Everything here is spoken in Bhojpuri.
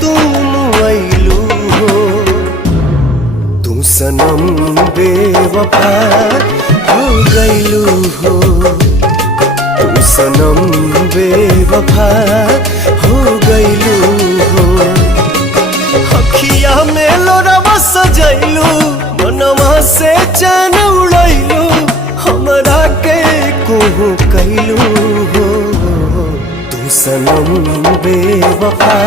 तुम आइलू हो। तू सनम बेवफा हो गइलू हो। तू सनम बेवफा हो गइलू हो। अखिया में लोरवा सजैलू, मनवा से चैन उड़ैलू, हमरा के कोहू कैलू हो। तू सनम बेवफा